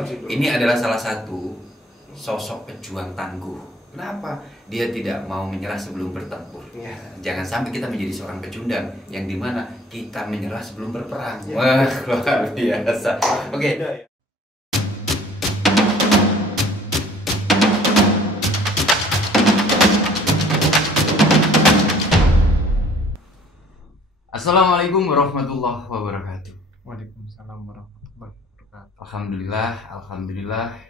Ini adalah salah satu sosok pejuang tangguh. Kenapa? Dia tidak mau menyerah sebelum bertempur. Ya. Jangan sampai kita menjadi seorang pecundang yang dimana kita menyerah sebelum berperang. Ya. Wah, luar biasa. Oke. Assalamualaikum warahmatullahi wabarakatuh. Waalaikumsalam warahmatullahi wabarakatuh. Alhamdulillah,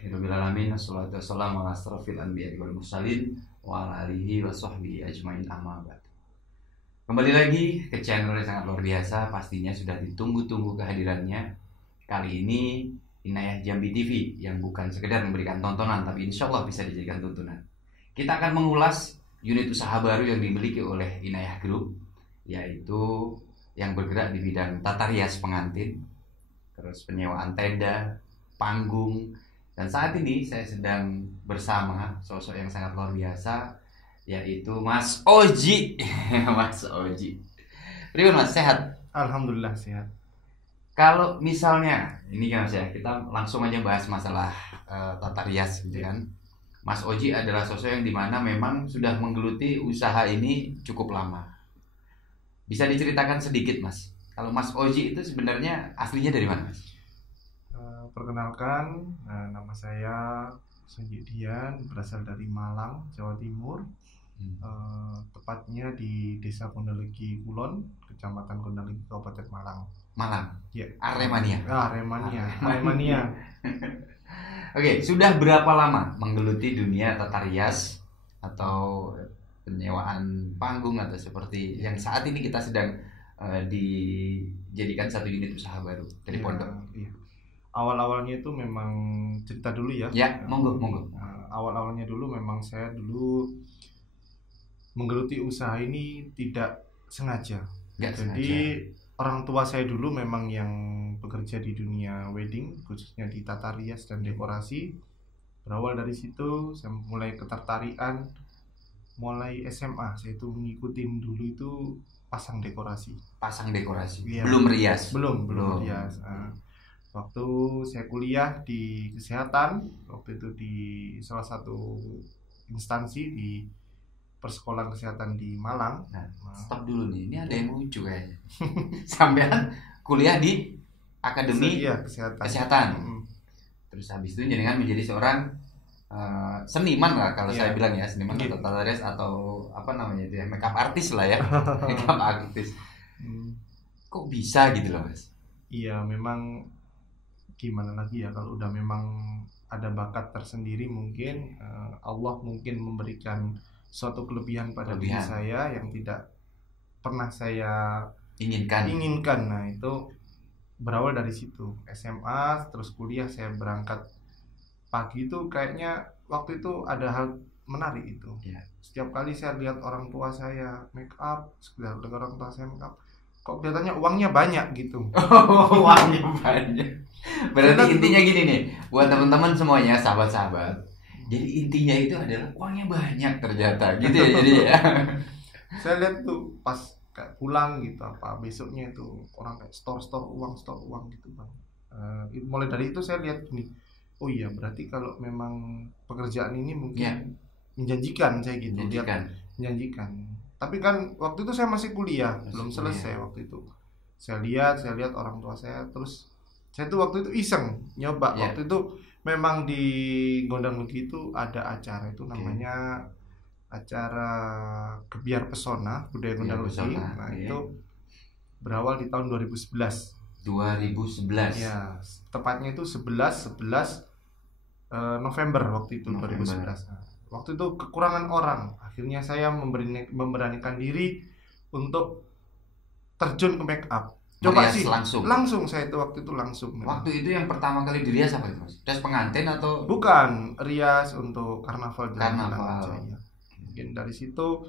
rabbil alamin, wassalatu wassalamu ala asrofil anbiya'i wal mursalin wa ala alihi wa sahbihi ajmain, amma ba'd. Kembali lagi ke channel yang sangat luar biasa, pastinya sudah ditunggu-tunggu kehadirannya. Kali ini Inayah Jambi TV yang bukan sekedar memberikan tontonan, tapi insya Allah bisa dijadikan tuntunan. Kita akan mengulas unit usaha baru yang dimiliki oleh Inayah Group, yaitu yang bergerak di bidang tata rias pengantin, terus penyewaan tenda, panggung, dan saat ini saya sedang bersama sosok yang sangat luar biasa, yaitu Mas Oji. Mas Oji, pripun Mas, sehat? Alhamdulillah sehat. Kalau misalnya ini kan Mas ya, kita langsung aja bahas masalah tata rias gitu kan. Mas Oji adalah sosok yang dimana memang sudah menggeluti usaha ini cukup lama. Bisa diceritakan sedikit Mas, kalau Mas Oji itu sebenarnya aslinya dari mana Mas? Perkenalkan, nama saya Sujidian, berasal dari Malang, Jawa Timur. Tepatnya di Desa Kondalegi Kulon, Kecamatan Kondalegi, Kabupaten Malang. Malang? Ya. Aremania? Aremania. Oke, sudah berapa lama menggeluti dunia tata rias atau penyewaan panggung atau seperti yang saat ini kita sedang dijadikan satu unit usaha baru dari pondok? Iya. Awal-awalnya itu memang cerita dulu ya. Ya, monggo. Awal-awalnya dulu memang saya dulu menggeluti usaha ini tidak sengaja. Jadi orang tua saya dulu memang yang bekerja di dunia wedding, khususnya di tata rias dan dekorasi. Berawal dari situ saya mulai ketertarikan. Mulai SMA saya itu ngikutin dulu itu pasang dekorasi. Iya. Belum rias. Belum rias. Waktu saya kuliah di kesehatan, waktu itu di salah satu instansi di persekolahan kesehatan di Malang. Stop dulu nih, ini ada yang lucu kayaknya. Sampean kuliah di akademi kesehatan. Terus habis itu jenengan menjadi seorang seniman lah kalau saya bilang ya, seniman atau tata rias atau apa namanya itu ya, makeup artist lah ya. Makeup artist. Kok bisa gitu loh Mas? Iya, memang gimana lagi ya, kalau udah memang ada bakat tersendiri mungkin Allah mungkin memberikan suatu kelebihan pada diri saya yang tidak pernah saya inginkan. Nah, itu berawal dari situ. SMA terus kuliah saya berangkat pagi itu kayaknya waktu itu ada hal menarik itu. Setiap kali saya lihat orang tua saya make up, kok kelihatannya uangnya banyak gitu. Uangnya banyak. Berarti intinya gini nih, buat teman-teman semuanya, sahabat-sahabat. Jadi intinya itu adalah uangnya banyak ternyata, gitu ya. Jadi ya. Saya lihat tuh pas kayak pulang gitu, apa besoknya itu orang kayak store uang gitu Bang. Mulai dari itu saya lihat gini, oh iya berarti kalau memang pekerjaan ini mungkin menjanjikan, saya gitu. Menjanjikan. Tapi kan waktu itu saya masih kuliah, belum selesai waktu itu. Saya lihat orang tua saya, terus saya tuh waktu itu iseng nyoba. Waktu itu memang di Gondang Legi itu ada acara itu namanya acara Gebiar Pesona Budaya Gondang Legi. Nah, itu berawal di tahun 2011. Ya, tepatnya itu 11 November waktu itu, 2011. Waktu itu kekurangan orang, akhirnya saya memberanikan diri untuk terjun ke make up. Coba sih langsung saya itu waktu itu langsung. Waktu itu yang pertama kali dirias apa itu Mas? Rias pengantin atau? Bukan, rias untuk karnaval. Ya. Mungkin dari situ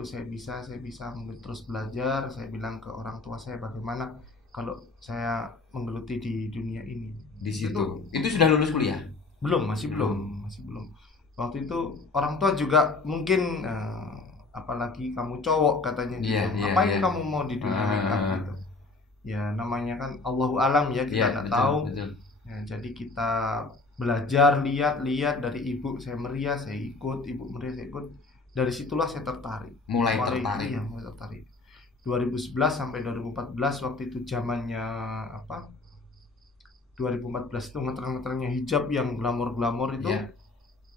saya bisa mungkin terus belajar. Saya bilang ke orang tua saya bagaimana kalau saya menggeluti di dunia ini. Di situ. Itu sudah lulus kuliah? Masih belum. Waktu itu orang tua juga mungkin apalagi kamu cowok katanya gitu. Ngapain kamu mau di dunia make up gitu. Ya namanya kan Allahu alam ya, kita nggak tahu. Ya, jadi kita belajar, lihat dari ibu saya merias, saya ikut, ibu merias, saya ikut. Dari situlah saya tertarik. Mulai tertarik. Iya, mulai tertarik. 2011 sampai 2014 waktu itu zamannya apa? 2014 itu ngetren-ngetrennya hijab yang glamor-glamor itu. Iya.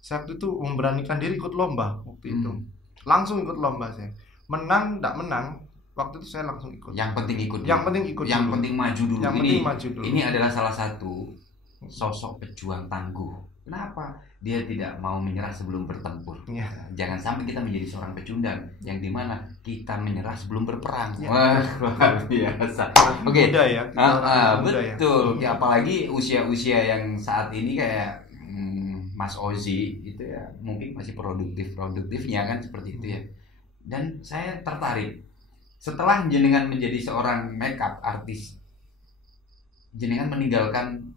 Saya waktu itu memberanikan diri ikut lomba waktu itu. Langsung ikut lomba saya. Menang, enggak menang, waktu itu saya langsung ikut. Yang penting ikut dulu. Yang penting ikut Yang dulu. penting maju dulu. Yang penting maju dulu. Ini adalah salah satu sosok pejuang tangguh. Kenapa? Dia tidak mau menyerah sebelum bertempur. Iya. Jangan sampai kita menjadi seorang pecundang yang dimana kita menyerah sebelum berperang. Iya. Wah, luar biasa. Oke. Muda ya. Kita orang muda ya. Betul. Ya, apalagi usia-usia yang saat ini kayak Mas Ozi itu ya mungkin masih produktifnya kan seperti itu ya. Dan saya tertarik setelah jenengan menjadi seorang makeup artis, jenengan meninggalkan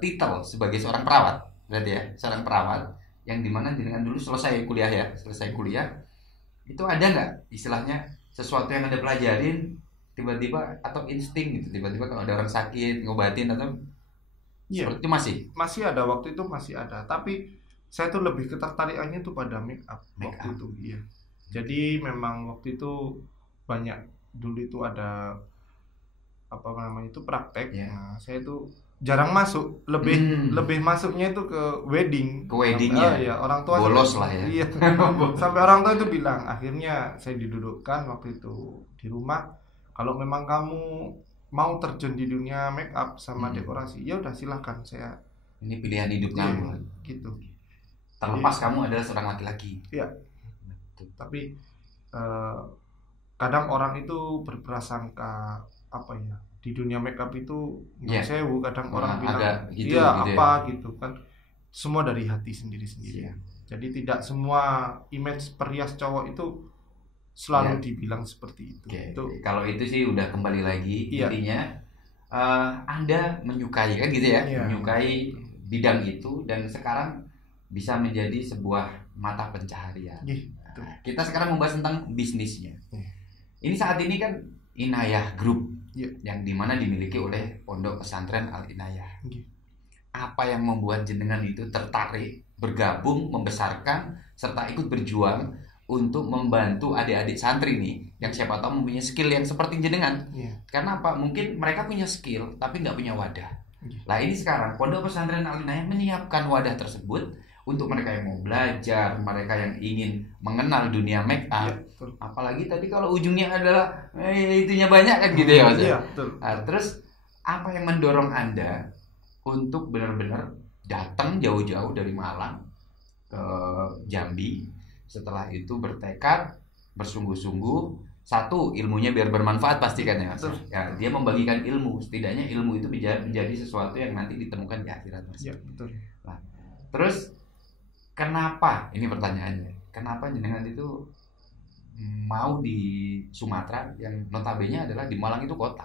titel sebagai seorang perawat, berarti ya seorang perawat yang dimana jenengan dulu selesai kuliah itu ada nggak istilahnya sesuatu yang Anda pelajarin tiba-tiba atau insting gitu tiba-tiba kalau ada orang sakit ngobatin atau seperti itu masih ada waktu itu masih ada, tapi saya tuh lebih ketertarikannya tuh pada make up waktu itu. Iya. Jadi memang waktu itu banyak dulu itu ada praktek. Yeah. Nah, saya tuh jarang masuk, lebih masuknya itu ke wedding. Ke weddingnya. Ya, orang tua bolos lah ya. Iya. Sampai orang tua itu bilang, akhirnya saya didudukkan waktu itu di rumah, kalau memang kamu mau terjun di dunia make up sama dekorasi, ya udah silahkan, saya ini pilihan hidup kamu gitu. Terlepas kamu adalah seorang laki-laki. Iya. Tapi kadang orang itu berprasangka di dunia makeup itu sewu, kadang orang bilang gitu, gitu kan, semua dari hati sendiri-sendiri. Jadi tidak semua image perias cowok itu selalu dibilang seperti itu. Kalau itu sih udah kembali lagi intinya Anda menyukai kan gitu ya, menyukai bidang itu dan sekarang bisa menjadi sebuah mata pencaharian. Kita sekarang membahas tentang bisnisnya. Ini saat ini kan Inayah Group yang dimana dimiliki oleh Pondok Pesantren Al Inayah. Apa yang membuat jenengan itu tertarik bergabung, membesarkan serta ikut berjuang untuk membantu adik-adik santri nih yang siapa tahu mempunyai skill yang seperti jenengan? Karena apa? Mungkin mereka punya skill tapi nggak punya wadah. Nah ini sekarang Pondok Pesantren Al Inayah menyiapkan wadah tersebut untuk mereka yang mau belajar, mereka yang ingin mengenal dunia make up. Apalagi tadi kalau ujungnya adalah itunya banyak kan gitu ya Mas. Nah, terus apa yang mendorong Anda untuk benar-benar datang jauh-jauh dari Malang ke Jambi, setelah itu bertekad, bersungguh-sungguh, satu ilmunya biar bermanfaat pastikan ya Mas. Ya, dia membagikan ilmu, setidaknya ilmu itu menjadi sesuatu yang nanti ditemukan di akhirat Mas. Nah, terus kenapa? Ini pertanyaannya. Kenapa jenengan itu mau di Sumatera yang notabene adalah di Malang itu kota?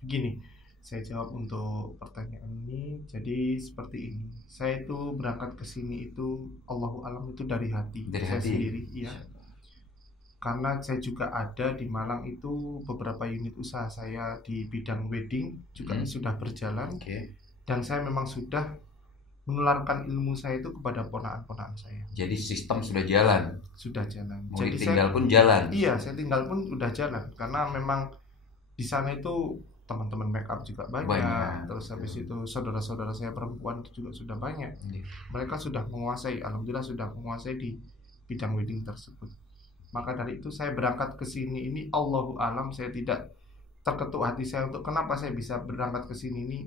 Begini, saya jawab untuk pertanyaan ini. Jadi seperti ini. Saya itu berangkat ke sini itu Allahu alam itu dari hati saya sendiri. Iya. Karena saya juga ada di Malang itu beberapa unit usaha saya di bidang wedding juga sudah berjalan. Dan saya memang sudah menularkan ilmu saya itu kepada ponakan-ponakan saya. Jadi sistem sudah jalan. Sudah jalan. Mau jadi tinggal pun jalan. Iya, saya tinggal pun udah jalan karena memang di sana itu teman-teman make up juga banyak. Terus habis itu saudara-saudara saya perempuan itu juga sudah banyak. Mereka sudah menguasai, alhamdulillah sudah menguasai di bidang wedding tersebut. Maka dari itu saya berangkat ke sini ini Allahu alam, saya tidak terketuk hati saya untuk kenapa saya bisa berangkat ke sini ini.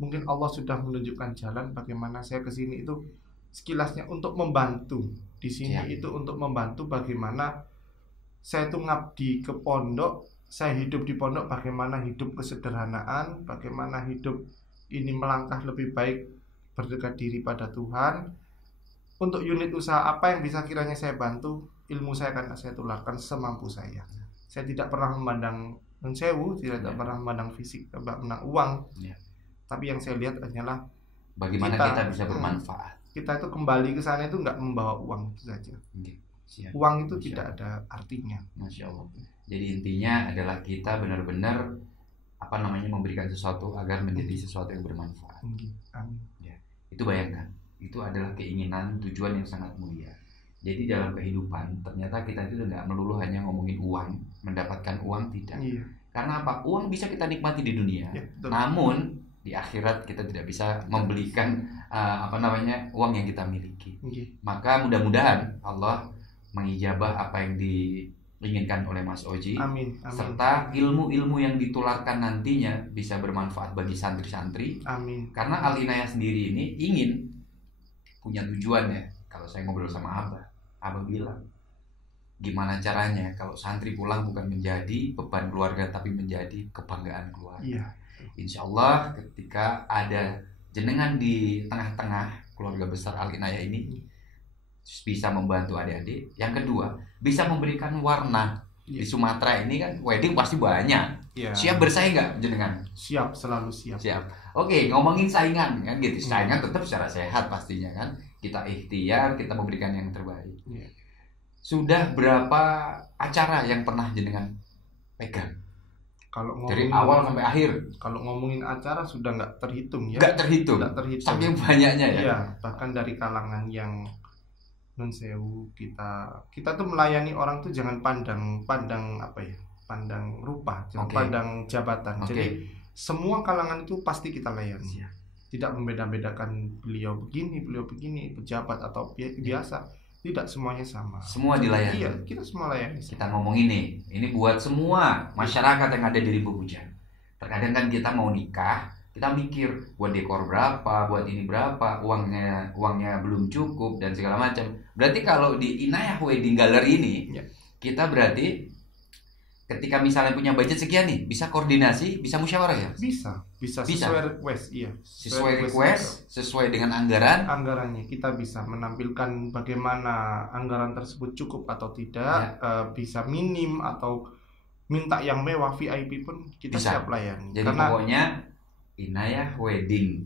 Mungkin Allah sudah menunjukkan jalan bagaimana saya ke sini itu sekilasnya untuk membantu. Di sini itu untuk membantu bagaimana saya itu ngabdi ke pondok, saya hidup di pondok, bagaimana hidup kesederhanaan, bagaimana hidup ini melangkah lebih baik, berdekat diri pada Tuhan. Untuk unit usaha apa yang bisa kiranya saya bantu, ilmu saya akan saya tularkan semampu saya. Saya tidak pernah memandang non-sewu, tidak pernah memandang fisik, tidak memandang uang. Tapi yang saya lihat hanyalah bagaimana kita bisa bermanfaat. Kita itu kembali ke sana itu nggak membawa uang itu saja. Uang itu tidak ada artinya. Masya Allah. Jadi intinya adalah kita benar-benar memberikan sesuatu agar menjadi sesuatu yang bermanfaat. Amin. Ya. Itu bayangkan, itu adalah keinginan, tujuan yang sangat mulia. Jadi dalam kehidupan ternyata kita itu nggak melulu hanya ngomongin uang, mendapatkan uang, tidak. Iya. Karena apa? Uang bisa kita nikmati di dunia, Ya, betul. namun di akhirat kita tidak bisa membelikan uang yang kita miliki. Maka mudah-mudahan Allah mengijabah apa yang diinginkan oleh Mas Oji. Amin. Serta ilmu-ilmu yang ditularkan nantinya bisa bermanfaat bagi santri-santri. Amin. Karena Al-Inayah sendiri ini ingin punya tujuan ya. Kalau saya ngobrol sama Abah bilang, gimana caranya kalau santri pulang bukan menjadi beban keluarga tapi menjadi kebanggaan keluarga. Iya. Insya Allah ketika ada jenengan di tengah-tengah keluarga besar Al-Inayah ini bisa membantu adik-adik. Yang kedua, bisa memberikan warna. Di Sumatera ini kan wedding pasti banyak. Ya. Siap bersaing nggak jenengan? Siap, selalu siap. Siap. Oke, ngomongin saingan kan gitu. Saingan tetap secara sehat pastinya kan. Kita ikhtiar, kita memberikan yang terbaik. Ya. Sudah berapa acara yang pernah jenengan pegang? Dari awal sampai akhir. Kalau ngomongin acara sudah nggak terhitung ya. Nggak terhitung. Saking banyaknya ya. Iya, bahkan dari kalangan yang non sewu, kita tuh melayani orang tuh jangan pandang rupa, jangan pandang jabatan. Jadi semua kalangan itu pasti kita layani. Tidak membeda-bedakan beliau begini, pejabat atau biasa. Tidak semuanya sama. Semua dilayani. Iya, kita semua layani. Kita ngomong ini buat semua masyarakat yang ada di Limbu Bujan. Terkadang kan kita mau nikah, kita mikir buat dekor berapa, buat ini berapa, uangnya belum cukup dan segala macam. Berarti kalau di Inayah Wedding Gallery ini, kita berarti ketika misalnya punya budget sekian nih, bisa koordinasi, bisa musyawarah ya? Bisa sesuai request, iya. Sesuai request, sesuai dengan anggarannya kita bisa menampilkan bagaimana anggaran tersebut cukup atau tidak, bisa minim atau minta yang mewah VIP pun kita siap layani. Jadi pokoknya Inayah Wedding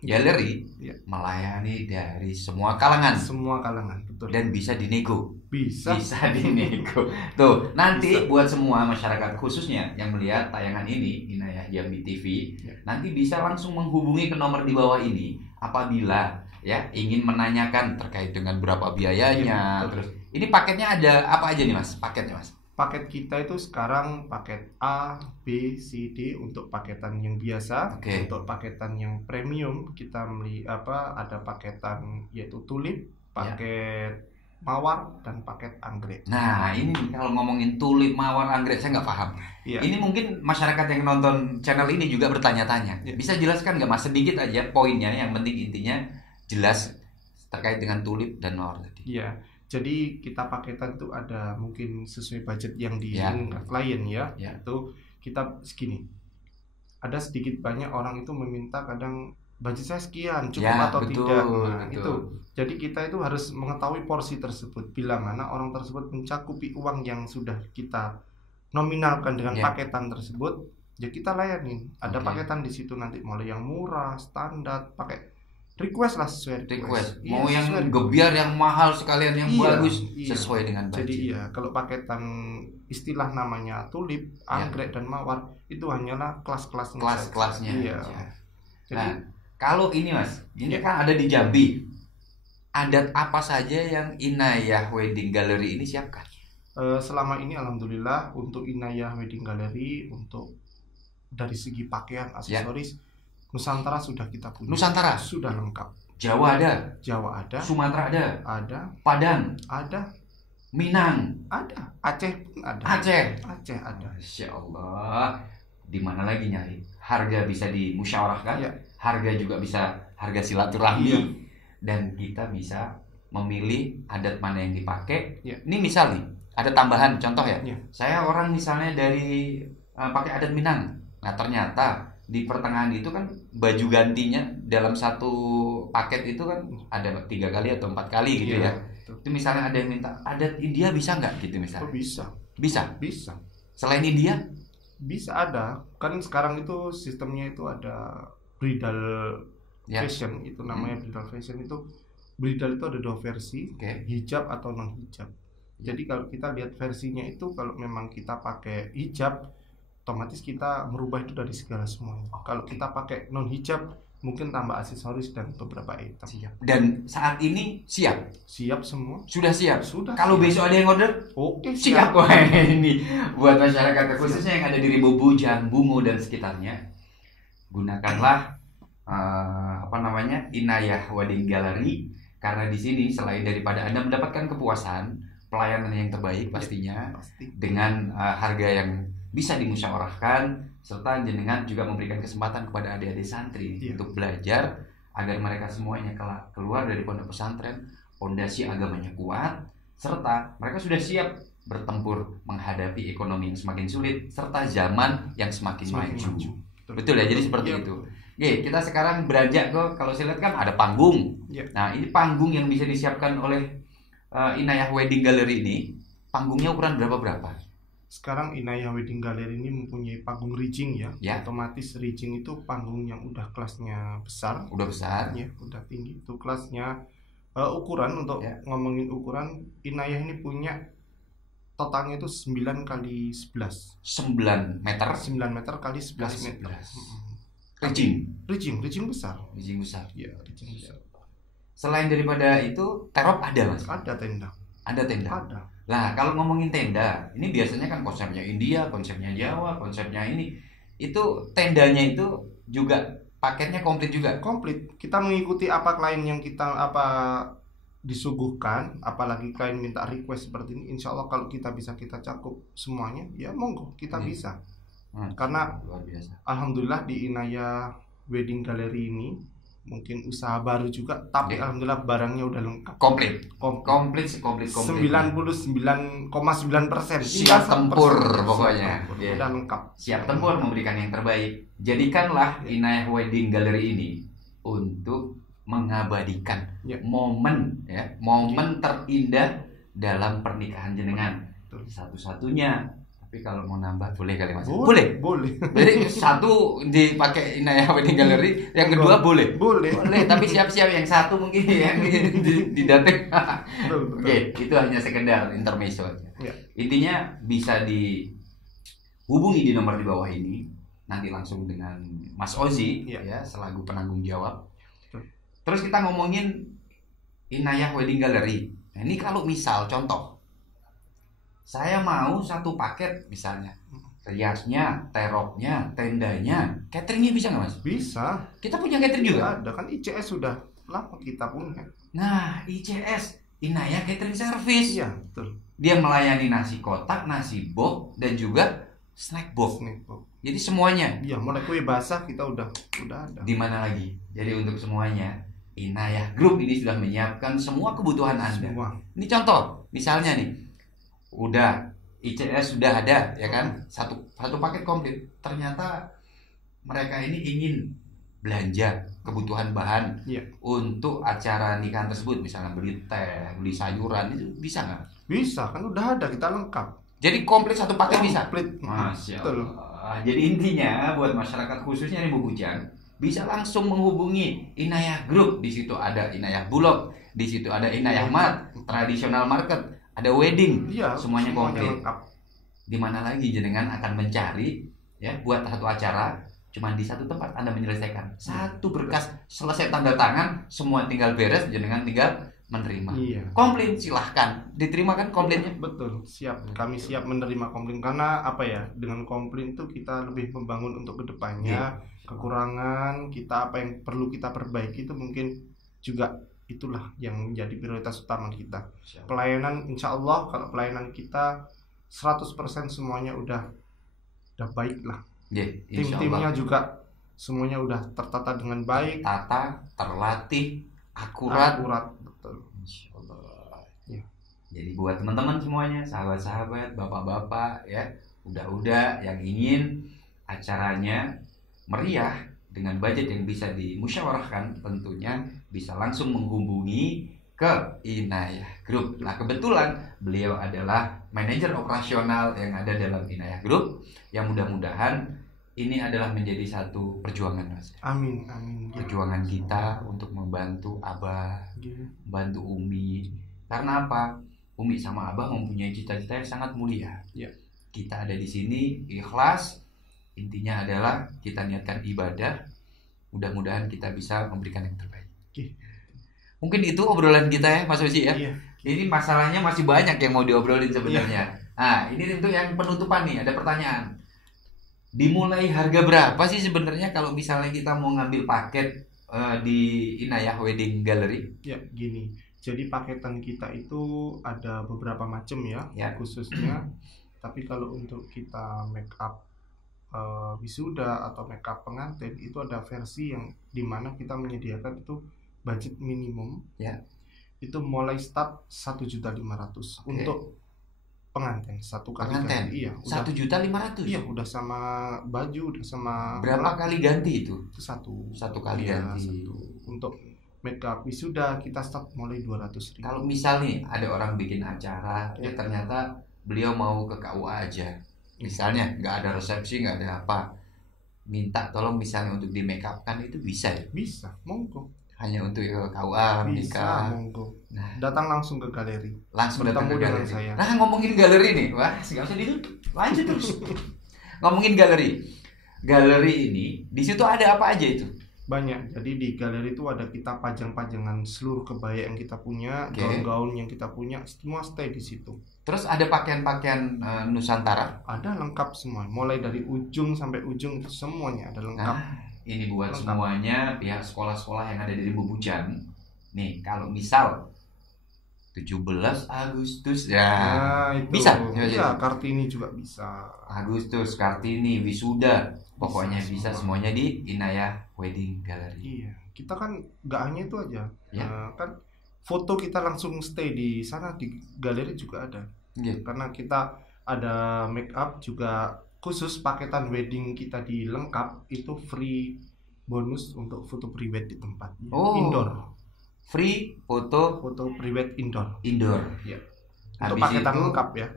Gallery melayani dari semua kalangan. Semua kalangan, betul. Dan bisa dinego. Bisa dinego. Tuh, nanti buat semua masyarakat khususnya yang melihat tayangan ini Inayah Jambi TV, nanti bisa langsung menghubungi ke nomor di bawah ini apabila ingin menanyakan terkait dengan berapa biayanya. Terus ini paketnya ada apa aja nih Mas? Paket kita itu sekarang paket A, B, C, D untuk paketan yang biasa. Untuk paketan yang premium kita ada paketan yaitu tulip, paket mawar dan paket anggrek. Nah ini kalau ngomongin tulip, mawar, anggrek saya nggak paham. Ini mungkin masyarakat yang nonton channel ini juga bertanya-tanya. Bisa jelaskan nggak Mas sedikit aja poinnya, yang penting intinya jelas terkait dengan tulip dan mawar tadi. Iya. Jadi kita paketan itu ada mungkin sesuai budget yang diinginkan klien ya. Itu kita segini. Ada sedikit banyak orang itu meminta kadang budget saya sekian, cukup atau tidak. Nah, itu. Jadi kita itu harus mengetahui porsi tersebut. Bila mana orang tersebut mencakupi uang yang sudah kita nominalkan dengan paketan tersebut, ya kita layanin. Ada paketan di situ nanti mulai yang murah, standar, pakai request lah sesuai request. Mau yang gebiar, yang mahal sekalian, yang bagus sesuai dengan budget. Jadi kalau paketan istilah namanya tulip, anggrek dan mawar itu hanyalah kelas-kelasnya. Iya. Jadi kalau ini Mas, ini kan ada di Jambi. Adat apa saja yang Inayah Wedding Gallery ini siapkan? Selama ini alhamdulillah untuk Inayah Wedding Gallery untuk dari segi pakaian, aksesoris Nusantara sudah kita punya. Nusantara sudah lengkap. Jawa ada. Sumatera ada. Padang ada. Minang ada. Aceh pun ada. Aceh ada. Insya Allah. Di mana lagi nyari? Harga bisa dimusyawarahkan. Harga juga bisa harga silaturahmi. Dan kita bisa memilih adat mana yang dipakai. Ini misal nih, ada tambahan contoh ya. Saya orang misalnya dari pakai adat Minang. Nah ternyata di pertengahan itu kan baju gantinya dalam satu paket itu kan ada 3 kali atau 4 kali gitu ya. Itu misalnya ada yang minta adat India bisa nggak gitu misalnya? Bisa. Selain India? Bisa ada. Kan sekarang itu sistemnya itu ada bridal fashion, itu namanya bridal fashion itu. Bridal itu ada 2 versi, hijab atau non hijab. Jadi kalau kita lihat versinya itu, kalau memang kita pakai hijab, otomatis kita merubah itu dari segala semuanya. Kalau kita pakai non hijab, mungkin tambah aksesoris dan beberapa item. Siap. Dan saat ini siap. Siap semua. Sudah siap. Sudah. Kalau siap. besok ada yang order, Oke, siap. Wah, ini buat masyarakat khususnya yang ada di Ribobu, Bungo dan sekitarnya, gunakanlah Inayah Wedding Gallery, karena di sini selain daripada Anda mendapatkan kepuasan, pelayanan yang terbaik pastinya, Pasti. dengan harga yang bisa dimusyawarahkan, serta jenengan juga memberikan kesempatan kepada adik-adik santri untuk belajar agar mereka semuanya keluar dari pondok pesantren, fondasi agamanya kuat, serta mereka sudah siap bertempur menghadapi ekonomi yang semakin sulit serta zaman yang semakin maju. Betul ya, jadi seperti itu. Oke, kita sekarang beranjak ke, kalau saya lihat kan ada panggung. Nah, ini panggung yang bisa disiapkan oleh Inayah Wedding Gallery ini, panggungnya ukuran berapa? Sekarang Inayah Wedding Gallery ini mempunyai panggung rigging ya. Otomatis rigging itu panggung yang udah kelasnya besar. Udah besar. Ya, udah tinggi. Itu kelasnya ukuran, untuk ngomongin ukuran, Inayah ini punya totalnya itu 9 kali 11. 9 meter. 9 meter kali 11 meter. Rigging besar. Rigging besar. Ya, rigging besar. Selain daripada itu, terop ada Mas? Ada tenda. Ada tenda? Ada. Nah, kalau ngomongin tenda, ini biasanya kan konsepnya India, konsepnya Jawa, konsepnya ini. Itu tendanya itu juga paketnya komplit juga? Komplit. Kita mengikuti apa klien yang kita disuguhkan, apalagi klien minta request seperti ini, insya Allah kalau kita bisa kita cakup semuanya, ya monggo kita bisa. Karena luar biasa. Alhamdulillah di Inayah Wedding Gallery ini mungkin usaha baru juga, tapi alhamdulillah barangnya udah lengkap. Komplit. 99,9%. Siap tempur pokoknya. Udah lengkap. Siap tempur memberikan yang terbaik. Jadikanlah Inayah Wedding Gallery ini untuk mengabadikan momen terindah dalam pernikahan jenengan. Satu-satunya. Tapi kalau mau nambah boleh kali Mas? Boleh. Jadi satu dipakai Inayah Wedding Gallery, yang kedua boleh. Tapi siap-siap yang satu mungkin yang didateng. Oke, itu hanya sekedar intermezzo aja. Intinya bisa dihubungi di nomor di bawah ini. Nanti langsung dengan Mas Ozi ya selaku penanggung jawab. Terus kita ngomongin Inayah Wedding Gallery. Nah, ini kalau misal contoh, saya mau satu paket misalnya, riasnya, teropnya, tendanya, cateringnya bisa nggak Mas? Bisa. Kita punya catering juga? Ada kan, ICS sudah lama kita punya. Nah, ICS, Inayah Catering Service. Iya, betul. Dia melayani nasi kotak, nasi box, dan juga snack box. Jadi semuanya. Iya, mulai kue basah kita udah ada. Di mana lagi? Jadi untuk semuanya, Inayah Group ini sudah menyiapkan semua kebutuhan Anda. Ini contoh, misalnya nih, udah ICS sudah ada ya kan, satu paket komplit. Ternyata mereka ini ingin belanja kebutuhan bahan untuk acara nikahan tersebut, misalnya beli teh, beli sayuran, itu bisa nggak? Bisa, kan udah ada, kita lengkap. Jadi komplit satu paket bisa? Komplit. Masya Allah. Jadi intinya buat masyarakat khususnya di Bukujang, bisa langsung menghubungi Inayah Group. Di situ ada Inayah Bulog, di situ ada Inayah Mart, tradisional market, ada wedding, semuanya komplit. Di mana lagi jenengan akan mencari ya buat satu acara, cuma di satu tempat Anda menyelesaikan. Satu berkas selesai tanda tangan, semua tinggal beres, jenengan tinggal menerima. Komplain silahkan diterima kan komplainnya? Betul, siap. Kami siap menerima komplain, karena apa ya, dengan komplain itu kita lebih membangun untuk kedepannya. Kekurangan kita, apa yang perlu kita perbaiki itu mungkin juga itulah yang menjadi prioritas utama kita. Pelayanan, insya Allah kalau pelayanan kita 100% semuanya udah baik lah. Tim-timnya juga semuanya udah tertata dengan baik, terlatih, akurat. Betul. Insyaallah. Jadi buat teman-teman semuanya, sahabat-sahabat, bapak-bapak ya, udah yang ingin acaranya meriah dengan budget yang bisa dimusyawarahkan, tentunya bisa langsung menghubungi ke Inayah Group. Nah, kebetulan beliau adalah manajer operasional yang ada dalam Inayah Group, yang mudah-mudahan ini adalah menjadi satu perjuangan, Mas. Amin. Perjuangan kita untuk membantu Abah, membantu Umi. Karena apa? Umi sama Abah mempunyai cita-cita yang sangat mulia. Ya. Kita ada di sini ikhlas. Intinya adalah kita niatkan ibadah. Mudah-mudahan kita bisa memberikan yang terbaik. Oke. Mungkin itu obrolan kita ya Mas Oji ya. Iya. Ini masalahnya masih banyak yang mau diobrolin sebenarnya. Nah, ini untuk yang penutupan nih, ada pertanyaan. Dimulai harga berapa sih sebenarnya kalau misalnya kita mau ngambil paket di Inayah Wedding Gallery? Ya, gini. Jadi paketan kita itu ada beberapa macam ya, Ya. khususnya. Tapi kalau untuk kita make up wisuda atau make up pengantin itu ada versi yang dimana kita menyediakan itu budget minimum. Ya. Itu mulai start 1.500.000 Oke. untuk pengantin satu kali Pengantin? ganti. Iya, udah. 1.500.000. Iya, udah sama baju, udah sama Berapa kali ganti itu? itu satu. Satu kali Iya, ganti. satu. Untuk make up wisuda kita start mulai 200.000. Kalau misal nih ada orang bikin acara, Ya. ternyata beliau mau ke KUA aja. Misalnya nggak ada resepsi, nggak ada apa, minta tolong misalnya untuk di make up kan itu bisa ya? Bisa, monggo. Hanya untuk ke KUA, Bisa, nikah. monggo. Nah, Datang langsung ke galeri. langsung datang ke bertemu dengan galeri. saya. Nah, ngomongin galeri nih, wah nggak usah ditutup, lanjut terus. Ngomongin galeri, galeri ini di situ ada apa aja itu? Banyak. Jadi di galeri itu ada kita pajang-pajangan seluruh kebaya yang kita punya, Oke. gaun-gaun yang kita punya, semua stay di situ. Terus ada pakaian-pakaian Nusantara. Ada lengkap semua, mulai dari ujung sampai ujung itu semuanya ada lengkap. Nah, ini buat Lengkap. semuanya pihak sekolah-sekolah yang ada di Bubujan. Nih, kalau misal 17 Agustus ya. Nah, itu. Bisa? Iya, Kartini juga bisa. Agustus, Kartini, wisuda. Pokoknya bisa semua. semuanya di Inayah Wedding Gallery. Iya, kita kan nggak hanya itu aja. Ya. Kan foto kita langsung stay di sana, di galeri juga ada. Iya. Karena kita ada make up juga khusus paketan wedding kita di lengkap itu free bonus untuk foto prewed di tempat. Oh. Indoor. Free foto Foto prewed indoor. indoor. Iya. Habis Untuk paketan itu, lengkap ya.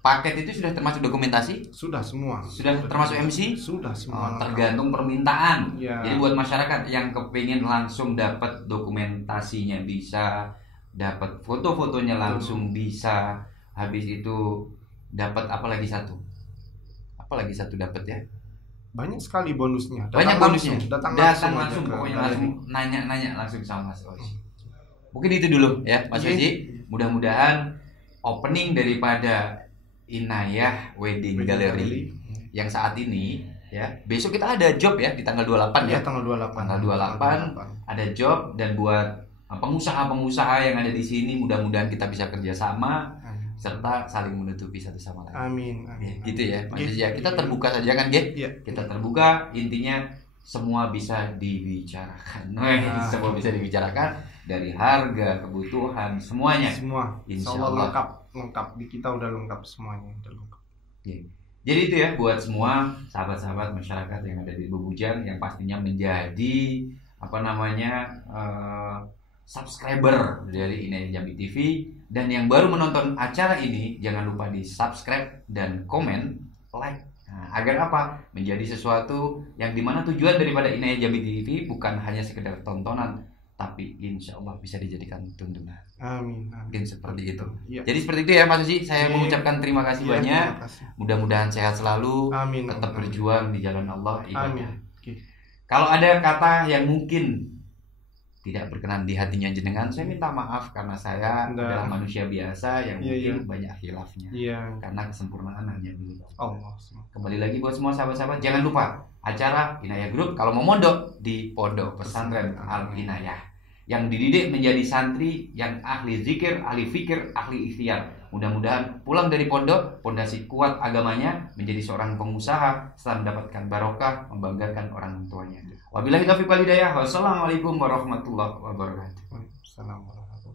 paket itu sudah termasuk dokumentasi? Sudah semua. Sudah termasuk MC? Sudah semua. lengkap. Tergantung permintaan. Iya. Jadi buat masyarakat yang kepingin langsung dapat dokumentasinya bisa, dapat foto-fotonya langsung bisa, habis itu dapat apa lagi satu? Apa lagi satu dapat ya? Banyak sekali bonusnya. Banyak bonusnya. Datang Datang aja langsung ke pokoknya galeri. langsung nanya-nanya langsung sama Mas Oji. Mungkin itu dulu ya Mas Iya. Oji. Mudah-mudahan opening daripada Inayah Wedding Gallery yang saat ini ya. Besok kita ada job ya di tanggal 28 ya. Ya, tanggal 28. Tanggal 28 ada job, dan buat pengusaha-pengusaha yang ada di sini mudah-mudahan kita bisa kerjasama serta saling menutupi satu sama lain. Amin. Ya, Amin. gitu ya, Mas Oke. Oji ya. Kita terbuka saja kan, Ge? Iya. Kita terbuka, intinya semua bisa dibicarakan. Semua bisa dibicarakan dari harga, kebutuhan, semuanya. Semua. Insya Insya Allah Allah. lengkap. Di kita udah lengkap semuanya. Udah lengkap. Jadi itu ya buat semua sahabat-sahabat masyarakat yang ada di Bubujan yang pastinya menjadi subscriber dari Inayah Jambi TV, dan yang baru menonton acara ini jangan lupa di subscribe dan komen, like. Nah, agar apa? Menjadi sesuatu yang dimana tujuan daripada Inayah Jambi TV bukan hanya sekedar tontonan, tapi insya Allah bisa dijadikan tuntunan. Amin. Mungkin seperti itu. Iya. Jadi seperti itu ya Mas Oji. Saya Oke. mengucapkan terima kasih Iya, banyak. terima kasih. Mudah-mudahan sehat selalu, Amin. tetap amin. berjuang di jalan Allah, ibadah. Amin. Oke. Kalau ada kata yang mungkin tidak berkenan di hatinya jenengan, saya minta maaf karena saya Nggak. adalah manusia biasa yang Iya, mungkin banyak khilafnya. Iya. Karena kesempurnaan hanya milik Allah. Allah. Kembali lagi buat semua sahabat-sahabat, jangan lupa acara Inayah Group kalau mau mondok di Pondok Pesantren Al Inayah yang dididik menjadi santri yang ahli zikir, ahli fikir, ahli ikhtiar. Mudah-mudahan pulang dari pondok, pondasi kuat agamanya, menjadi seorang pengusaha setelah mendapatkan barokah, membanggakan orang tuanya. Wabillahi taufiq wal hidayah. Wassalamualaikum warahmatullahi wabarakatuh. Assalamualaikum.